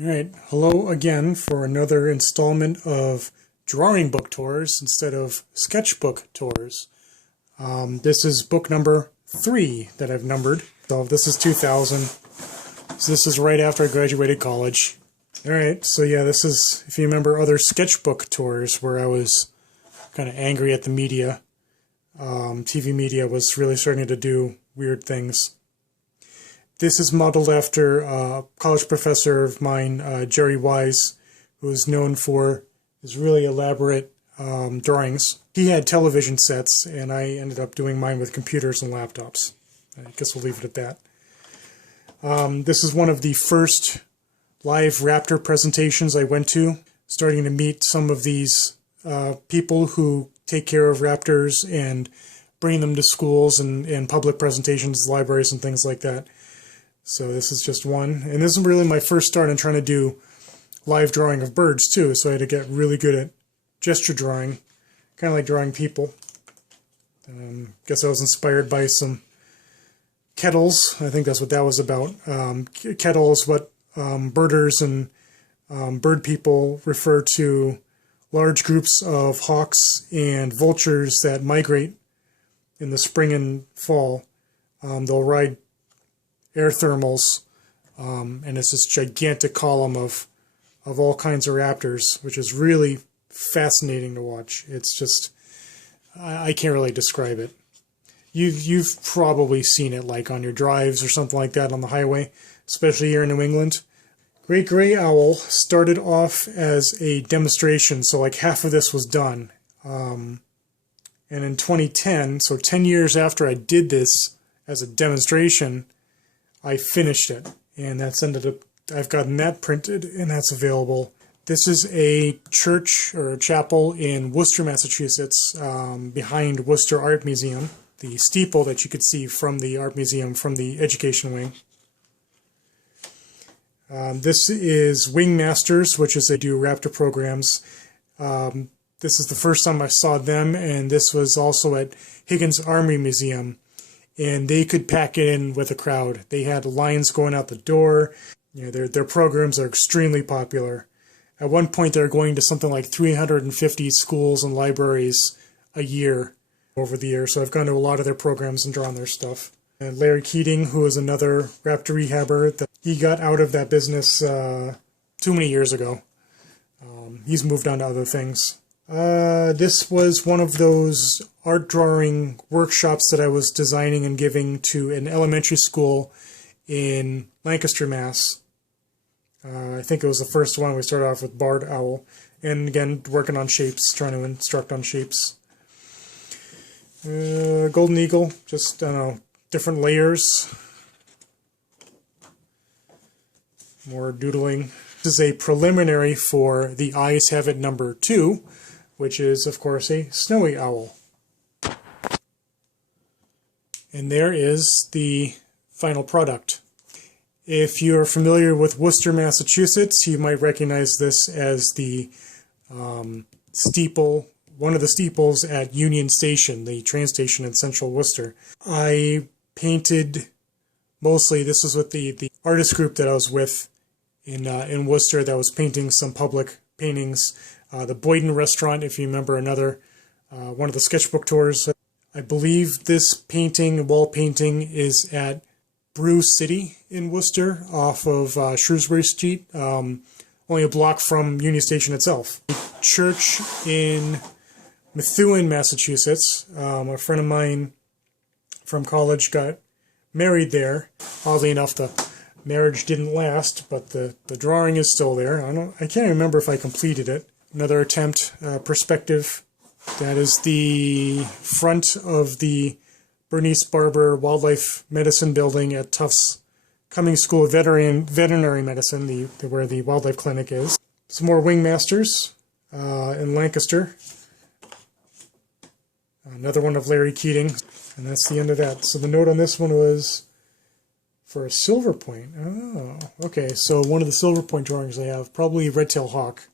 Alright, hello again for another installment of drawing book tours instead of sketchbook tours. This is book number 3 that I've numbered. So this is 2000. So this is right after I graduated college. Alright, so yeah, this is, if you remember other sketchbook tours where I was kind of angry at the media. TV media was really starting to do weird things. This is modeled after a college professor of mine, Jerry Wise, who is known for his really elaborate drawings. He had television sets, and I ended up doing mine with computers and laptops. I guess we'll leave it at that. This is one of the first live Raptor presentations I went to, starting to meet some of these people who take care of Raptors and bring them to schools and public presentations, libraries, and things like that. So this is just one. And this is really my first start on trying to do live drawing of birds too. So I had to get really good at gesture drawing, kind of like drawing people. Guess I was inspired by some kettles. I think that's what that was about. Kettle is what birders and bird people refer to large groups of hawks and vultures that migrate in the spring and fall. They'll ride air thermals, and it's this gigantic column of all kinds of raptors, which is really fascinating to watch. It's just, I can't really describe it. You've probably seen it like on your drives or something like that on the highway, especially here in New England. Great Gray Owl started off as a demonstration, so like half of this was done. And in 2010, so 10 years after I did this as a demonstration, I finished it, and that's ended up, I've gotten that printed, and that's available. This is a church or a chapel in Worcester, Massachusetts, behind Worcester Art Museum. The steeple that you could see from the art museum from the education wing. This is Wing Masters, which is they do Raptor programs. This is the first time I saw them, and this was also at Higgins Army Museum. And they could pack it in with a crowd. They had lines going out the door. You know, their programs are extremely popular. At one point, they're going to something like 350 schools and libraries a year over the year. So I've gone to a lot of their programs and drawn their stuff. And Larry Keating, who is another Raptor rehabber, he got out of that business too many years ago. He's moved on to other things. This was one of those art drawing workshops that I was designing and giving to an elementary school in Lancaster, Mass. I think it was the first one. We started off with barred owl. And again, working on shapes, trying to instruct on shapes. Golden eagle, just, I don't know, different layers. More doodling. This is a preliminary for the Eyes Have It number 2, which is, of course, a snowy owl. And there is the final product. If you're familiar with Worcester, Massachusetts, you might recognize this as the steeple, one of the steeples at Union Station, the train station in central Worcester. I painted mostly, this was with the artist group that I was with in Worcester that was painting some public paintings. The Boyden Restaurant, if you remember, another one of the sketchbook tours. I believe this painting, wall painting, is at Brew City in Worcester off of Shrewsbury Street, only a block from Union Station itself. Church in Methuen, Massachusetts. A friend of mine from college got married there. Oddly enough, the marriage didn't last, but the drawing is still there. I can't remember if I completed it. Another attempt, perspective. That is the front of the Bernice Barber Wildlife Medicine Building at Tufts Cummings School of Veterinary Medicine, where the wildlife clinic is. Some more Wing Masters in Lancaster. Another one of Larry Keating, and that's the end of that. So the note on this one was for a silver point. Oh, okay. So one of the silver point drawings I have, probably a red-tailed hawk.